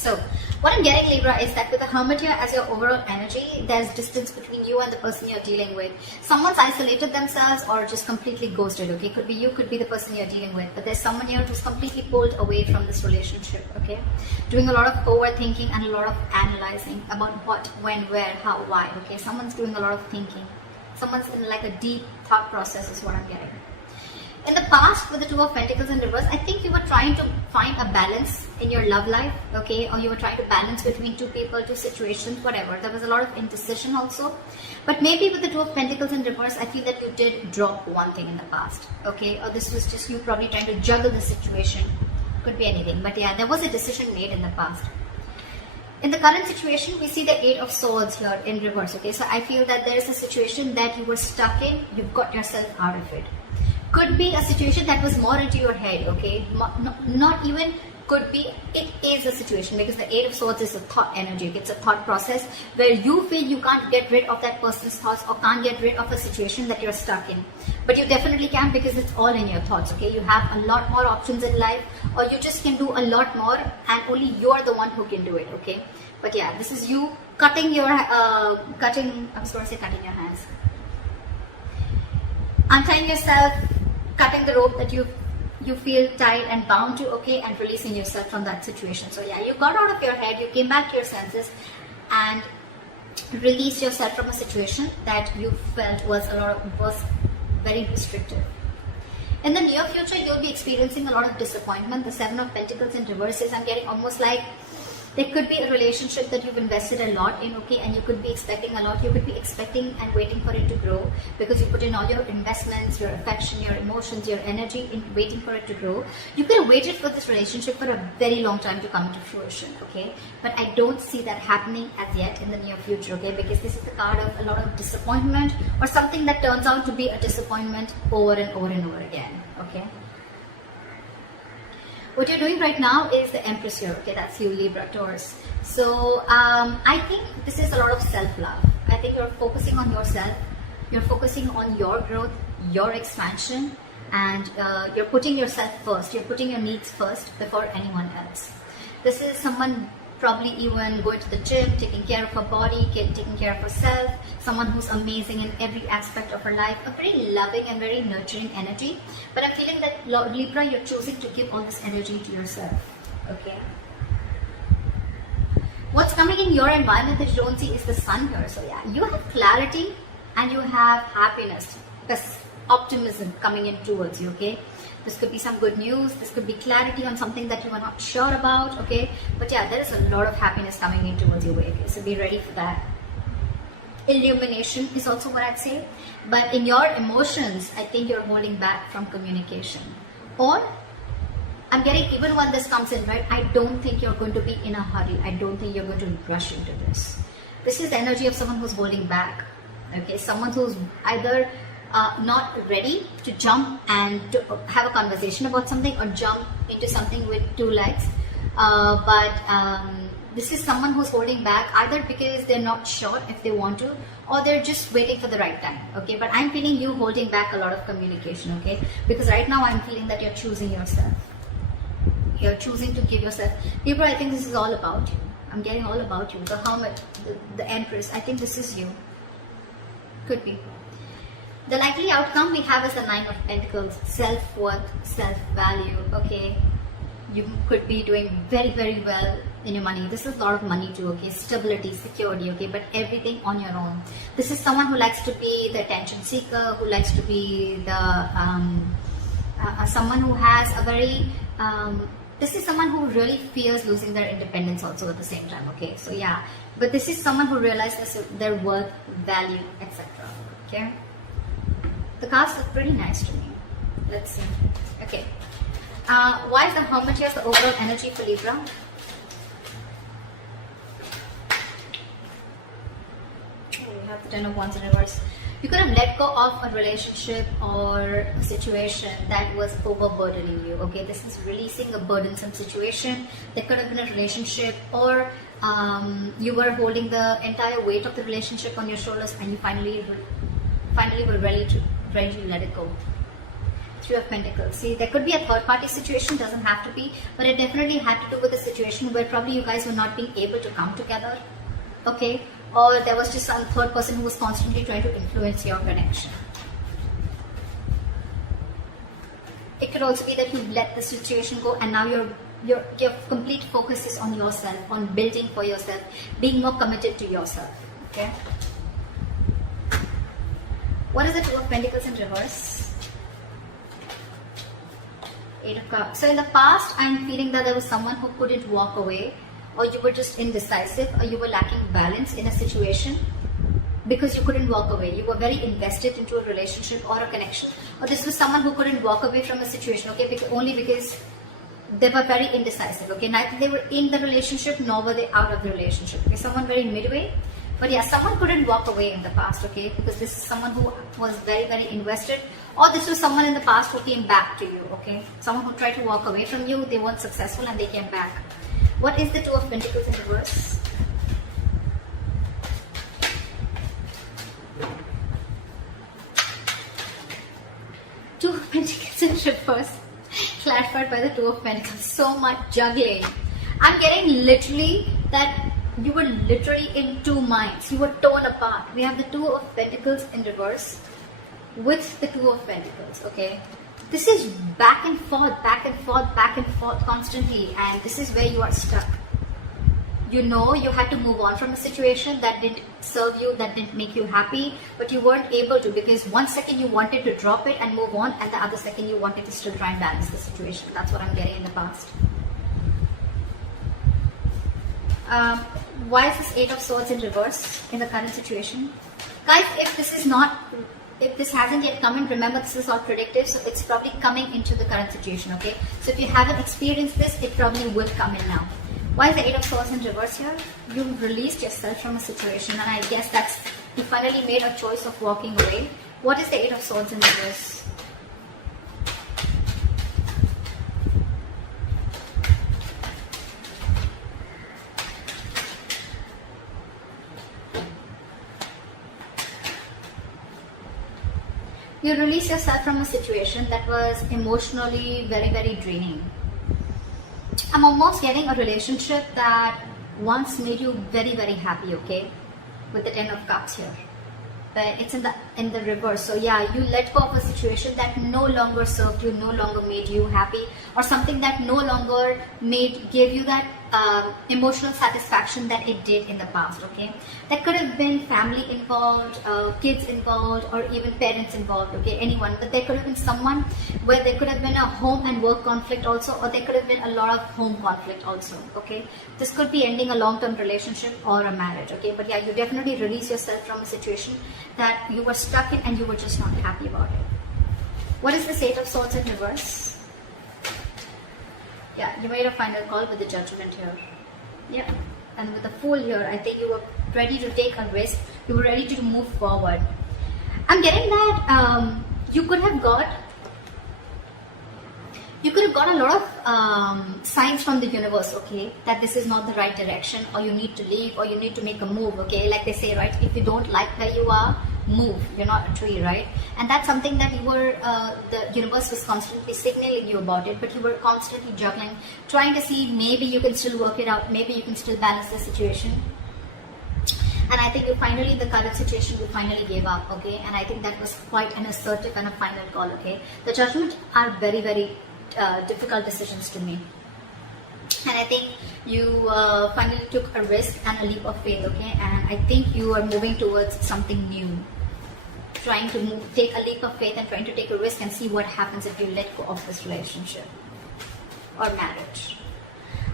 So what I'm getting, Libra, is that with the Hermit here as your overall energy, there's distance between you and the person you're dealing with. Someone's isolated themselves or just completely ghosted, okay? Could be you, could be the person you're dealing with. But there's someone here who's completely pulled away from this relationship, okay? Doing a lot of overthinking and a lot of analyzing about what, when, where, how, why, okay? Someone's doing a lot of thinking. Someone's in like a deep thought process is what I'm getting. In the past, with the Two of Pentacles in reverse, I think you were trying to find a balance in your love life, okay? Or you were trying to balance between two people, two situations, whatever. There was a lot of indecision also. But maybe with the Two of Pentacles in reverse, I feel that you did drop one thing in the past, okay? Or this was just you probably trying to juggle the situation. Could be anything. But yeah, there was a decision made in the past. In the current situation, we see the Eight of Swords here in reverse, okay? So I feel that there is a situation that you were stuck in. You've got yourself out of it. Could be a situation that was more into your head, okay? Not even could be, it is a situation, because the Eight of Swords is a thought energy. It's a thought process where you feel you can't get rid of that person's thoughts or can't get rid of a situation that you're stuck in. But you definitely can, because it's all in your thoughts, okay? You have a lot more options in life, or you just can do a lot more and only you're the one who can do it, okay? But yeah, this is you cutting your, I was going to say cutting your hands. Untying yourself, cutting the rope that you feel tied and bound to, okay, and releasing yourself from that situation. So yeah, you got out of your head, you came back to your senses and released yourself from a situation that you felt was very restrictive. In the near future, you'll be experiencing a lot of disappointment. The Seven of Pentacles in reverse is, I'm getting almost like there could be a relationship that you've invested a lot in, okay, and you could be expecting a lot. You could be expecting and waiting for it to grow because you put in all your investments, your affection, your emotions, your energy in waiting for it to grow. You could have waited for this relationship for a very long time to come to fruition, okay? But I don't see that happening as yet in the near future, okay? Because this is the card of a lot of disappointment or something that turns out to be a disappointment over and over and over again, okay? What you're doing right now is the Empress here, okay? That's you, Libra, Taurus. So I think this is a lot of self-love. I think you're focusing on yourself. You're focusing on your growth, your expansion, and you're putting yourself first. You're putting your needs first before anyone else. This is someone probably even going to the gym, taking care of her body, taking care of herself, someone who's amazing in every aspect of her life, a very loving and very nurturing energy. But I'm feeling that, Libra, you're choosing to give all this energy to yourself, okay? What's coming in your environment that you don't see is the Sun here. So yeah, you have clarity and you have happiness, optimism coming in towards you, okay? This could be some good news. This could be clarity on something that you are not sure about, okay? But yeah, there is a lot of happiness coming in towards your way, okay? So be ready for that. Illumination is also what I'd say. But in your emotions, I think you're holding back from communication. Or, I'm getting, even when this comes in, right? I don't think you're going to be in a hurry. I don't think you're going to rush into this. This is the energy of someone who's holding back, okay? Someone who's either not ready to jump and to have a conversation about something or jump into something with two legs. This is someone who's holding back either because they're not sure if they want to or they're just waiting for the right time, okay? But I'm feeling you holding back a lot of communication, okay? Because right now I'm feeling that you're choosing yourself. You're choosing to give yourself. Libra, I think this is all about you. I'm getting all about you. The Hermit, the Empress, I think this is you. Could be. The likely outcome we have is the Nine of Pentacles, self-worth, self-value, okay? You could be doing very, very well in your money. This is a lot of money too, okay? Stability, security, okay? But everything on your own. This is someone who likes to be the attention seeker, who likes to be the, someone who has a very, this is someone who really fears losing their independence also at the same time, okay? So yeah, but this is someone who realizes their worth, value, etc., okay? The cards look pretty nice to me. Let's see. Okay. Why is the Hermit here the overall energy for Libra? We have the Ten of Wands in reverse. You could have let go of a relationship or a situation that was overburdening you. Okay, this is releasing a burdensome situation. That could have been a relationship, or you were holding the entire weight of the relationship on your shoulders, and you finally were ready to let it go. Three of Pentacles. See, there could be a third party situation, doesn't have to be, but it definitely had to do with a situation where probably you guys were not being able to come together, okay? Or there was just some third person who was constantly trying to influence your connection. It could also be that you let the situation go and now your complete focus is on yourself, on building for yourself, being more committed to yourself, okay? What is the Two of Pentacles in reverse? Eight of Cups. So in the past, I'm feeling that there was someone who couldn't walk away, or you were just indecisive, or you were lacking balance in a situation because you couldn't walk away. You were very invested into a relationship or a connection. Or this was someone who couldn't walk away from a situation, okay, only because they were very indecisive, okay? Neither they were in the relationship nor were they out of the relationship. Okay, someone very midway. But yeah, someone couldn't walk away in the past, okay? Because this is someone who was very, very invested. Or this was someone in the past who came back to you, okay? Someone who tried to walk away from you, they weren't successful and they came back. What is the Two of Pentacles in reverse? Two of Pentacles in reverse. Clarified by the Two of Pentacles. So much juggling. I'm getting literally that you were literally in two minds. You were torn apart. We have the Two of Pentacles in reverse with the Two of Pentacles, okay? This is back and forth, back and forth, back and forth constantly, and this is where you are stuck. You know you had to move on from a situation that didn't serve you, that didn't make you happy, but you weren't able to because one second you wanted to drop it and move on, and the other second you wanted to still try and balance the situation. That's what I'm getting in the past. Why is this Eight of Swords in reverse in the current situation? Guys, if this hasn't yet come in, remember this is all predictive, so it's probably coming into the current situation, okay? So if you haven't experienced this, it probably will come in now. Why is the Eight of Swords in reverse here? You've released yourself from a situation, and I guess that's, you finally made a choice of walking away. What is the Eight of Swords in reverse? You release yourself from a situation that was emotionally very, very draining. I'm almost getting a relationship that once made you very, very happy, okay? With the Ten of Cups here. But it's in the reverse. So yeah, you let go of a situation that no longer served you, no longer made you happy, or something that no longer gave you that emotional satisfaction that it did in the past, okay? That could have been family involved, kids involved, or even parents involved, okay? Anyone. But there could have been someone where there could have been a home and work conflict also, or there could have been a lot of home conflict also, okay? This could be ending a long-term relationship or a marriage, okay? But yeah, you definitely release yourself from a situation that you were stuck in and you were just not happy about it. What is this Eight of Swords in reverse? Yeah, you made a final call with the Judgment here. Yeah, and with the Fool here, I think you were ready to take a risk. You were ready to move forward. I'm getting that you could have got a lot of signs from the universe, okay, that this is not the right direction, or you need to leave, or you need to make a move, okay? Like they say, right, if you don't like where you are, move. You're not a tree, right? And that's something that you were, the universe was constantly signaling you about it, but you were constantly juggling, trying to see maybe you can still work it out, maybe you can still balance the situation. And I think you finally, the current situation, you finally gave up, okay? And I think that was quite an assertive and a final call, okay? The Judgment are very, very difficult decisions to make. And I think you finally took a risk and a leap of faith, okay? And I think you are moving towards something new. Trying to take a leap of faith and trying to take a risk and see what happens if you let go of this relationship or marriage.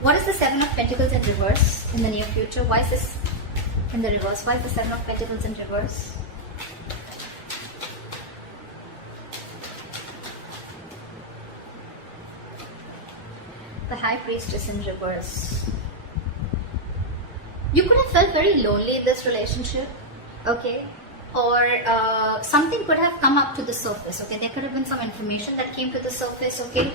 What is the Seven of Pentacles in reverse in the near future? Why is this in the reverse? Why is the Seven of Pentacles in reverse? The High Priestess in reverse. You could have felt very lonely in this relationship, okay? Or something could have come up to the surface, okay? There could have been some information that came to the surface, okay?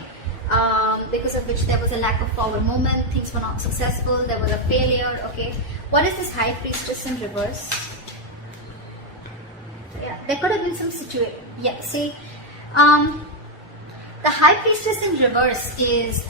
Because of which there was a lack of forward movement, things were not successful, there was a failure, okay? What is this High Priestess in reverse? Yeah, there could have been some situation. Yeah, see, The High Priestess in reverse is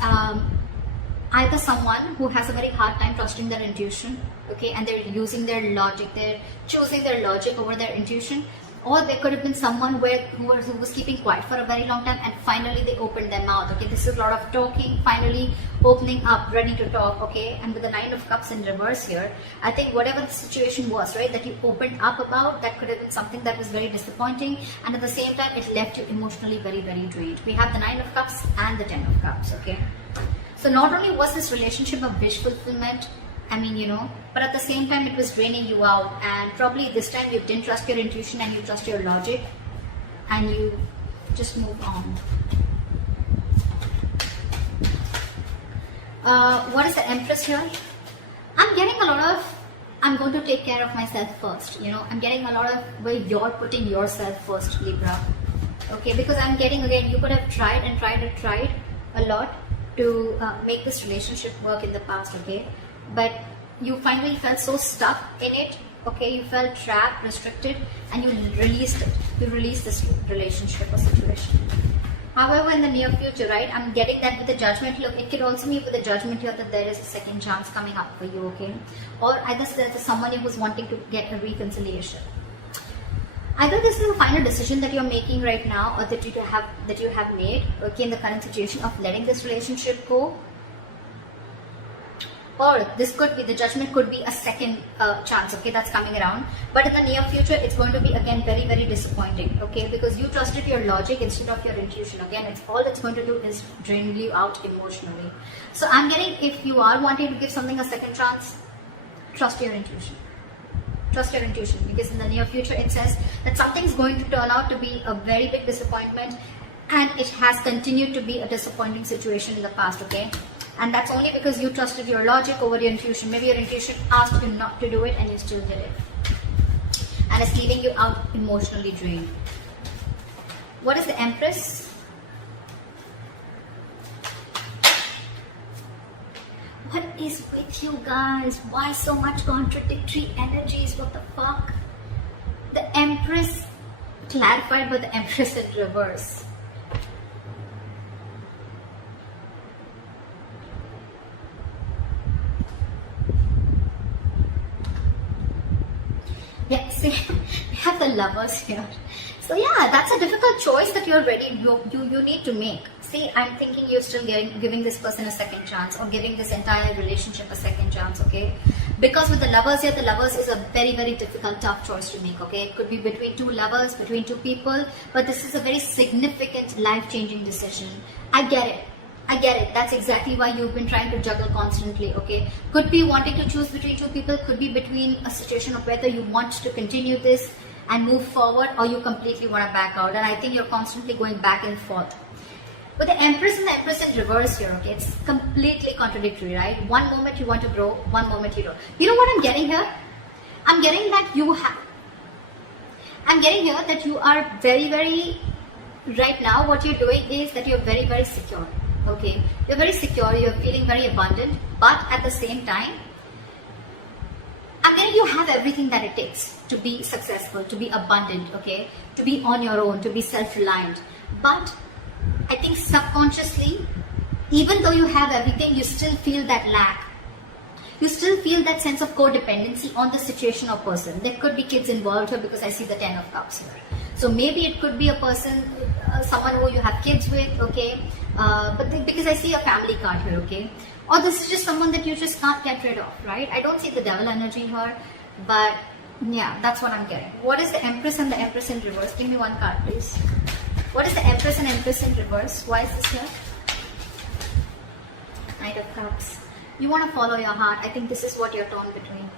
either someone who has a very hard time trusting their intuition, okay, and they're using their logic, they're choosing their logic over their intuition, or there could have been someone who was keeping quiet for a very long time and finally they opened their mouth, okay. This is a lot of talking, finally opening up, ready to talk, okay. And with the Nine of Cups in reverse here, I think whatever the situation was, right, that you opened up about, that could have been something that was very disappointing, and at the same time it left you emotionally very, very drained. We have the Nine of Cups and the Ten of Cups, okay. So not only was this relationship a wish fulfillment, I mean, you know, but at the same time it was draining you out, and probably this time you didn't trust your intuition and you trust your logic and you just moved on. What is the Empress here? I'm getting a lot of, I'm going to take care of myself first, you know, I'm getting a lot of where you're putting yourself first, Libra, okay, because I'm getting, again, you could have tried and tried and tried a lot to make this relationship work in the past, okay, but you finally felt so stuck in it, okay, you felt trapped, restricted, and you released it. You released this relationship or situation. However, in the near future, right, I'm getting that with the Judgment. Look, it could also mean with the Judgment here that there is a second chance coming up for you, okay, or either there's someone who's wanting to get a reconciliation. Either this is a final decision that you're making right now, or that you have made, okay, in the current situation of letting this relationship go, or this could be, the Judgment could be a second chance, okay, that's coming around. But in the near future, it's going to be again very, very disappointing, okay, because you trusted your logic instead of your intuition. Again, it's all it's going to do is drain you out emotionally. So I'm getting, if you are wanting to give something a second chance, trust your intuition. Trust your intuition, because in the near future it says that something's going to turn out to be a very big disappointment, and it has continued to be a disappointing situation in the past, okay, and that's only because you trusted your logic over your intuition. Maybe your intuition asked you not to do it and you still did it, and it's leaving you out emotionally drained. What is the Empress? What is with you guys? Why so much contradictory energies? What the fuck? The Empress clarified by the Empress in reverse. Yeah, see, we have the Lovers here. So yeah, that's a difficult choice that you're ready, you need to make. See, I'm thinking you're still giving this person a second chance, or giving this entire relationship a second chance, okay? Because with the Lovers here, the Lovers is a very, very difficult, tough choice to make, okay? It could be between two lovers, between two people, but this is a very significant, life-changing decision. I get it. I get it. That's exactly why you've been trying to juggle constantly, okay? Could be wanting to choose between two people, could be between a situation of whether you want to continue this and move forward, or you completely want to back out. And I think you're constantly going back and forth. With the Empress and the Empress in reverse here, okay, it's completely contradictory, right? One moment you want to grow, one moment you don't. You know what I'm getting here? I'm getting that you are very, very, right now what you're doing is that you're very, very secure, okay? You're very secure, you're feeling very abundant, but at the same time, I'm getting you have everything that it takes to be successful, to be abundant, okay? To be on your own, to be self-reliant. But I think subconsciously, even though you have everything, you still feel that lack. You still feel that sense of codependency on the situation or person. There could be kids involved here because I see the Ten of Cups here. So maybe it could be a person, someone who you have kids with, okay? Because I see a family card here, okay? Or this is just someone that you just can't get rid of, right? I don't see the Devil energy here, but yeah, that's what I'm getting. What is the Empress and the Empress in reverse? Give me one card, please. What is the Empress and Empress in reverse? Why is this here? Knight of Cups. You want to follow your heart. I think this is what you're torn between.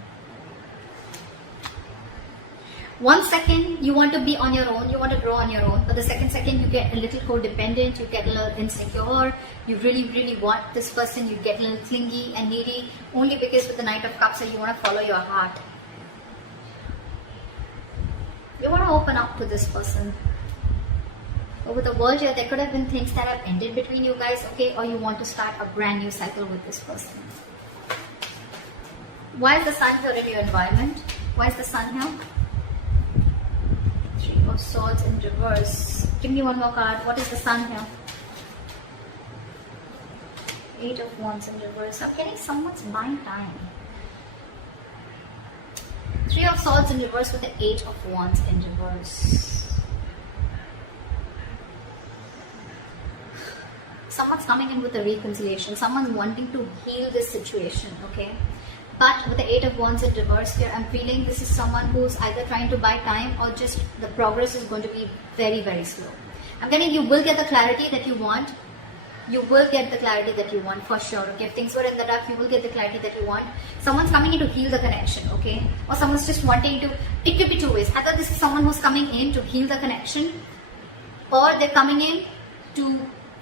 1 second, you want to be on your own, you want to grow on your own, but the second you get a little codependent, you get a little insecure, you really, really want this person, you get a little clingy and needy, only because with the Knight of Cups you want to follow your heart. You want to open up to this person. But with the World here, there could have been things that have ended between you guys, okay, or you want to start a brand new cycle with this person. Why is the Sun here in your environment? Why is the Sun here? Three of Swords in reverse. Give me one more card. What is the Sun here? 8 of Wands in reverse. I'm getting someone's buying time. 3 of Swords in reverse with the 8 of Wands in reverse. Someone's coming in with a reconciliation. Someone's wanting to heal this situation, okay? But with the 8 of Wands in reverse here, I'm feeling this is someone who's either trying to buy time or just the progress is going to be very, very slow. I'm getting you will get the clarity that you want. You will get the clarity that you want for sure. Okay, if things were in the dark, you will get the clarity that you want. Someone's coming in to heal the connection, okay? Or someone's just wanting to, it could be two ways. Either this is someone who's coming in to heal the connection, or they're coming in to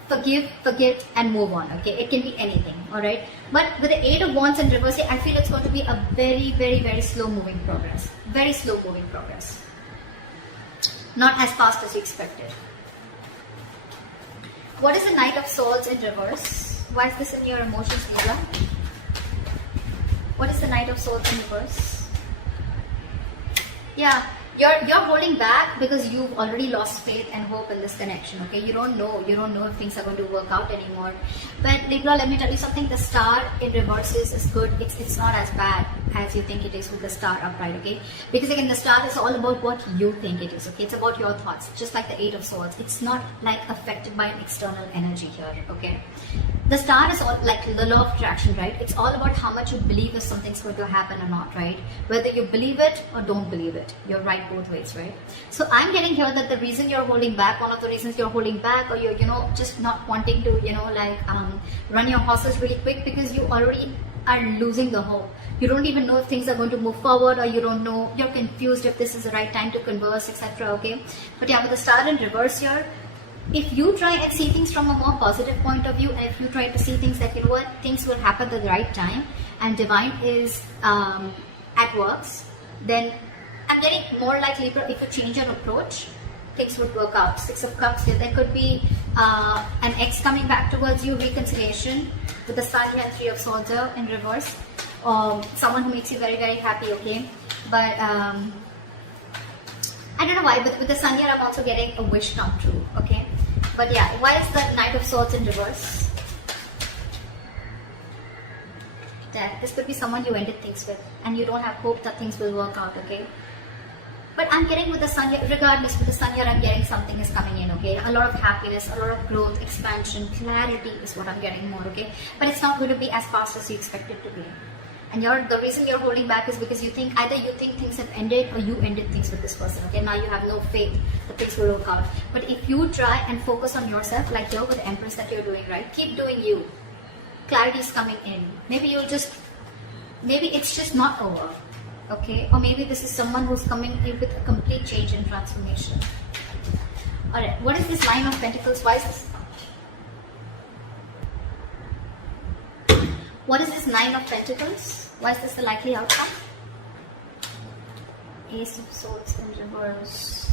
forgive, forget, and move on, okay? It can be anything, alright? But with the 8 of Wands in reverse, I feel it's going to be a very, very, very slow moving progress. Very slow moving progress. Not as fast as you expected. What is the Knight of Swords in reverse? Why is this in your emotions, Libra? What is the Knight of Swords in reverse? Yeah, you're holding back because you've already lost faith and hope in this connection, okay? You don't know if things are going to work out anymore. But Libra, let me tell you something, the star in reverses is good. It's not as bad as you think it is with the star upright, okay? Because again, the star is all about what you think it is, okay? It's about your thoughts, just like the 8 of Swords. It's not like affected by an external energy here, okay? The star is all like the law of attraction, right? It's all about how much you believe if something's going to happen or not, right? Whether you believe it or don't believe it. You're right both ways, right? So I'm getting here that the reason you're holding back, one of the reasons you're holding back, or you're, just not wanting to, run your horses really quick because you already are losing the hope. You don't even know if things are going to move forward, or you don't know, you're confused if this is the right time to converse, etc. Okay? But yeah, with the star in reverse here, if you try and see things from a more positive point of view, and if you try to see things that, things will happen at the right time, and divine is at works, then I'm getting more like Libra, if you change your approach, things would work out. 6 of Cups here. There could be an ex coming back towards you, reconciliation, with the Sun here, 3 of Swords here in reverse. Someone who makes you very, very happy, okay? But I don't know why, but with the Sun here, I'm also getting a wish come true, okay? But yeah, why is the Knight of Swords in reverse? That this could be someone you ended things with, and you don't have hope that things will work out, okay? But I'm getting with the Sun here, regardless, with the Sun here, I'm getting something is coming in, okay? A lot of happiness, a lot of growth, expansion, clarity is what I'm getting more, okay? But it's not going to be as fast as you expect it to be. And the reason you're holding back is because either you think things have ended, or you ended things with this person, okay? Now you have no faith that things will work out. But if you try and focus on yourself, like you're with the Empress that you're doing, right? Keep doing you. Clarity is coming in. Maybe it's just not over, okay? Or maybe this is someone who's coming in with a complete change and transformation. Alright, what is this Nine of Pentacles? Why is this? What is this Nine of Pentacles? Why is this the likely outcome? Ace of Swords in reverse.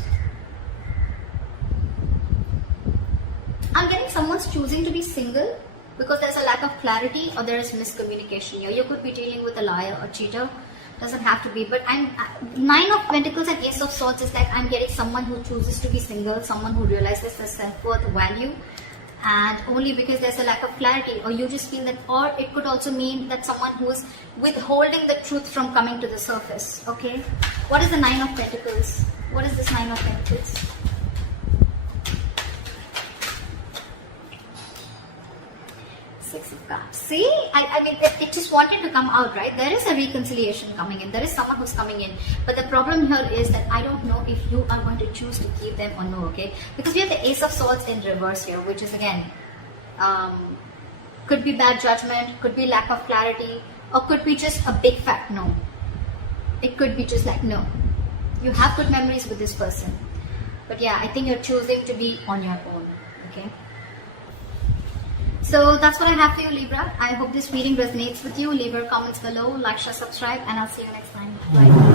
I'm getting someone's choosing to be single because there's a lack of clarity, or there is miscommunication here. You could be dealing with a liar or cheater. Doesn't have to be, but Nine of Pentacles and Ace of Swords is like I'm getting someone who chooses to be single, someone who realizes their self-worth, value, and only because there's a lack of clarity, or you just feel that, or it could also mean that someone who is withholding the truth from coming to the surface, okay? What is the Nine of Pentacles? What is this Nine of Pentacles? Six of Cups. See, I mean, it just wanted to come out, right? There is a reconciliation coming in. There is someone who's coming in. But the problem here is that I don't know if you are going to choose to keep them or no, okay? Because we have the Ace of Swords in reverse here, which is again, could be bad judgment, could be lack of clarity, or could be just a big fat no. It could be just like no. You have good memories with this person. But yeah, I think you're choosing to be on your own, okay? So that's what I have for you, Libra. I hope this reading resonates with you. Leave your comments below, like, share, subscribe, and I'll see you next time. Bye.